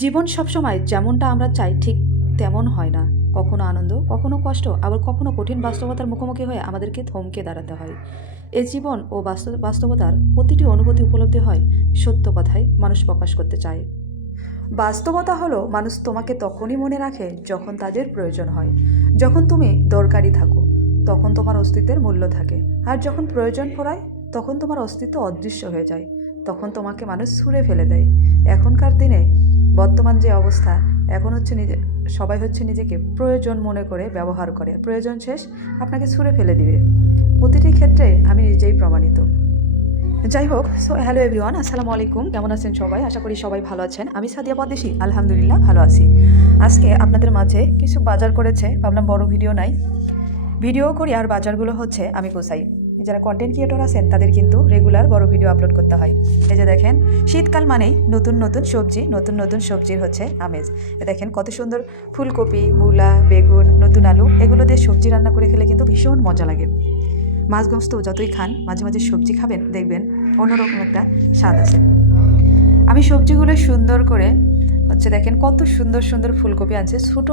জীবন সবসময় যেমনটা আমরা চাই ঠিক তেমন হয় না। কখনো আনন্দ, কখনো কষ্ট, আবার কখনো কঠিন বাস্তবতার মুখোমুখি হয়ে আমাদেরকে থমকে দাঁড়াতে হয়। এই জীবন ও বাস্তবতার প্রতিটি অনুভূতি উপলব্ধি হয় সত্য কথায় মানুষ প্রকাশ করতে চায়। বাস্তবতা হলো মানুষ তোমাকে তখনই মনে রাখে যখন তাদের প্রয়োজন হয়। যখন তুমি দরকারি থাকো তখন তোমার অস্তিত্বের মূল্য থাকে, আর যখন প্রয়োজন পড়ায় তখন তোমার অস্তিত্ব অদৃশ্য হয়ে যায়। তখন তোমাকে মানুষ ছুঁড়ে ফেলে দেয়। এখনকার দিনে বর্তমান যে অবস্থা, এখন হচ্ছে সবাই হচ্ছে নিজেকে প্রয়োজন মনে করে ব্যবহার করে, প্রয়োজন শেষ আপনাকে ছুঁড়ে ফেলে দিবে। প্রতিটি ক্ষেত্রে আমি নিজেই প্রমাণিত। যাই হোক, সো হ্যালো এভরিওয়ান, আসসালামু আলাইকুম। কেমন আছেন সবাই? আশা করি সবাই ভালো আছেন। আমি সাদিয়া পদ্মেশী, আলহামদুলিল্লাহ ভালো আছি। আজকে আপনাদের মাঝে কিছু বাজার করেছে, ভাবলাম বড় ভিডিও নাই, ভিডিও করি আর বাজারগুলো হচ্ছে আমি গোছাই। যারা কন্টেন্ট ক্রিয়েটর আছেন তাদের কিন্তু রেগুলার বড় ভিডিও আপলোড করতে হয়। এই যে দেখেন, শীতকাল মানেই নতুন নতুন সবজি, নতুন নতুন সবজির হচ্ছে আমেজ। দেখেন কত সুন্দর ফুলকপি, মূলা, বেগুন, নতুন আলু, এগুলো দিয়ে সবজি রান্না করে খেলে কিন্তু ভীষণ মজা লাগে। মাছ গোস্ত যতই খান, মাঝে মাঝে সবজি খাবেন, দেখবেন অন্যরকম একটা স্বাদ আছে। আমি সবজিগুলো সুন্দর করে হচ্ছে দেখেন কত সুন্দর সুন্দর ফুলকপি আছে। ছোটো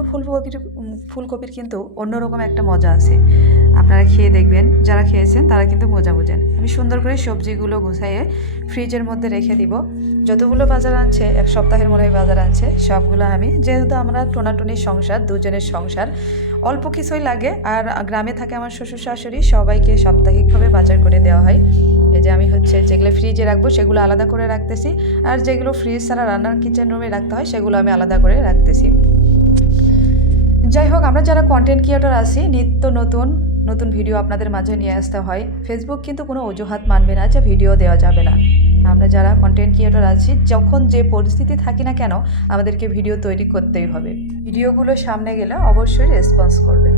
ফুলকপির কিন্তু অন্যরকম একটা মজা আছে। আপনারা খেয়ে দেখবেন, যারা খেয়েছেন তারা কিন্তু মজা বোঝেন। আমি সুন্দর করে সবজিগুলো গুছাইয়ে ফ্রিজের মধ্যে রেখে দিব। যতগুলো বাজার আনছে, এক সপ্তাহের মনে হয় বাজার আনছে, সবগুলো আমি, যেহেতু আমরা টোনাটুনির সংসার, দুজনের সংসার, অল্প কিছুই লাগে। আর গ্রামে থাকে আমার শ্বশুর শাশুড়ি, সবাইকে সাপ্তাহিকভাবে বাজার করে দেওয়া হয়। এই যে আমি হচ্ছে যেগুলো ফ্রিজে রাখবো সেগুলো আলাদা করে রাখতেছি, আর যেগুলো ফ্রিজ ছাড়া রান্নার কিচেন রুমে রাখতে হয় সেগুলো আমি আলাদা করে রাখতেছি। যাই হোক, আমরা যারা কন্টেন্ট ক্রিয়েটর আছি, নিত্য নতুন নতুন ভিডিও আপনাদের মাঝে নিয়ে আসতে হয়। ফেসবুক কিন্তু কোনো অজুহাত মানবে না যে ভিডিও দেওয়া যাবে না। আমরা যারা কন্টেন্ট ক্রিয়েটর আছি, যখন যে পরিস্থিতি থাকি না কেন, আমাদেরকে ভিডিও তৈরি করতেই হবে। ভিডিওগুলো সামনে গেলে অবশ্যই রেসপন্স করবেন।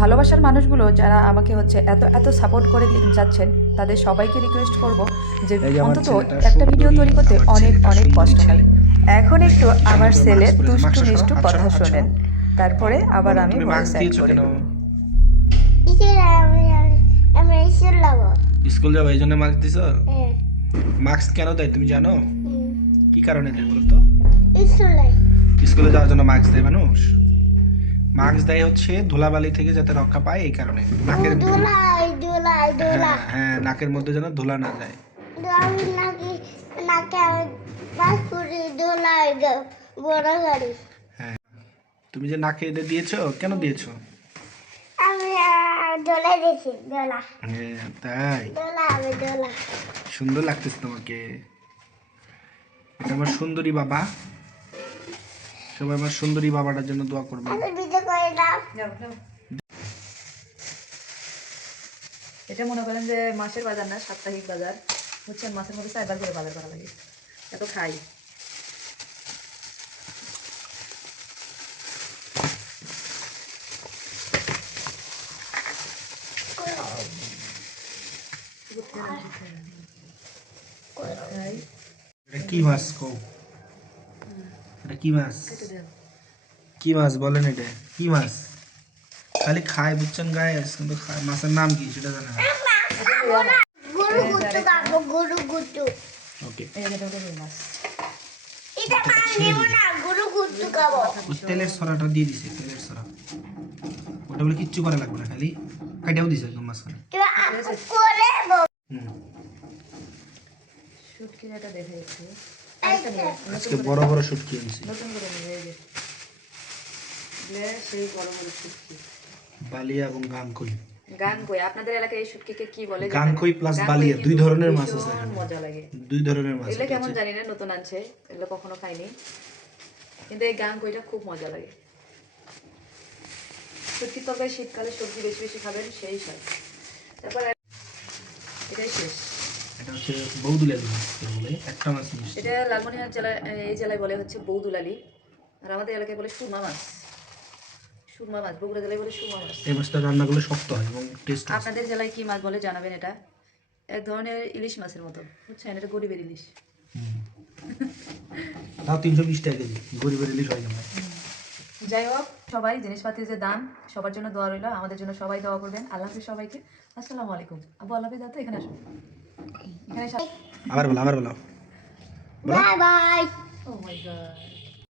ভালোবাসার মানুষগুলো যারা আমাকে হচ্ছে এত এত সাপোর্ট করে যাচ্ছেন, তাদের সবাইকে রিকোয়েস্ট করব যে অন্তত একটা ভিডিও তৈরি করতে অনেক অনেক কষ্ট হয়। এখন একটু আমার ছেলের দুষ্টু মিষ্টু কথা শোনেন, তারপরে আবার আমি ভয়েস অ্যাড করে দেব। স্কুল যাবো এই জন্য মাস্ক দিছ? মাস্ক কেন দেয় তুমি জানো? কি কারণে দেয় বলো তো? স্কুলে যাওয়ার জন্য মাস্ক দেয় মানুষ। মাস্ক দেয় হচ্ছে ধুলাবালি থেকে যাতে রক্ষা পায়, এই কারণে। নাকের হ্যাঁ, নাকের মধ্যে যেন ধুলা না যায়। হ্যাঁ, তুমি যে নাকে এটা দিয়েছো, কেন দিয়েছো? হ্যাঁ, তাই সুন্দর লাগতেছে তোমাকে। এটা আমার সুন্দরী বাবা, সবাই আমার সুন্দরী বাবাটার জন্য দোয়া করবে। এটা মনে করেন যে মাসের বাজার না, সাপ্তাহিক বাজার বুঝছেন। মাসের মধ্যে 4বার করে বাজার করা লাগে, এত খাই। এটা কি মাছ কো? এটা কি মাছ? কি মাছ বলেন? এটা কি মাছ? খালি খায় বুঝছেন গায়ে, কিন্তু মাছের নাম কি সেটা জানে না। ওকে, তেলের সরাটা দিয়ে দিছে, তেলের সরা। ওটা বলে কিচ্ছু করা লাগবে না, খালি কাটাও দিছে একদম মাঝখানে। আজকে বড় বড় শুটকি আনছি, বালিয়া এবং গাঙ্কই। আপনাদের এলাকায় এই শুটকিকে কি বলে? গাঙ্কই প্লাস বালিয়া, দুই ধরনের মাছ আছে। মজা লাগে, দুই ধরনের মাছ। এগুলো কেমন জানি না, নতুন আনছে, এগুলো কখনো খাইনি, কিন্তু এই গাঙ্কইটা খুব মজা লাগে। শুটকির তরকারি শীতকালে সবজি বেশি বেশি খাবেন, সেই স্বাদ। তারপর এটাই শেষ। এটা হচ্ছে বৌদুলালি মাছ বলে একটা মাছ মিষ্টি। এটা লালমনিরহাট জেলায়, এই জেলায় বলে হচ্ছে বৌদুলালি, আর আমাদের এলাকায় বলে সুরমা মাছ। সুরমা মাছ বগুড়া জেলায় বলে সুরমা মাছ। এই মাছটা রান্না করলে শক্ত হয় এবং টেস্ট। আপনাদের জেলায় কি মাছ বলে জানাবেন। এটা এক ধরনের ইলিশ মাছের মতো, বুঝছেন? এটা গরিবের ইলিশ। তাও 320 টাকা কেজি, গরিবের ইলিশ হয় না। যাই হোক, সবাই জিনিসপাতির যে দাম, সবার জন্য দোয়া রইল, আমাদের জন্য সবাই দোয়া করবেন। আল্লাহ হাফিজ সবাইকে। আসসালামু আলাইকুম। আবু আল্লাহ হাফিজ, এখানে আসুন, এখানে আবার বলো, আবার বলো। Bye bye. Oh my god.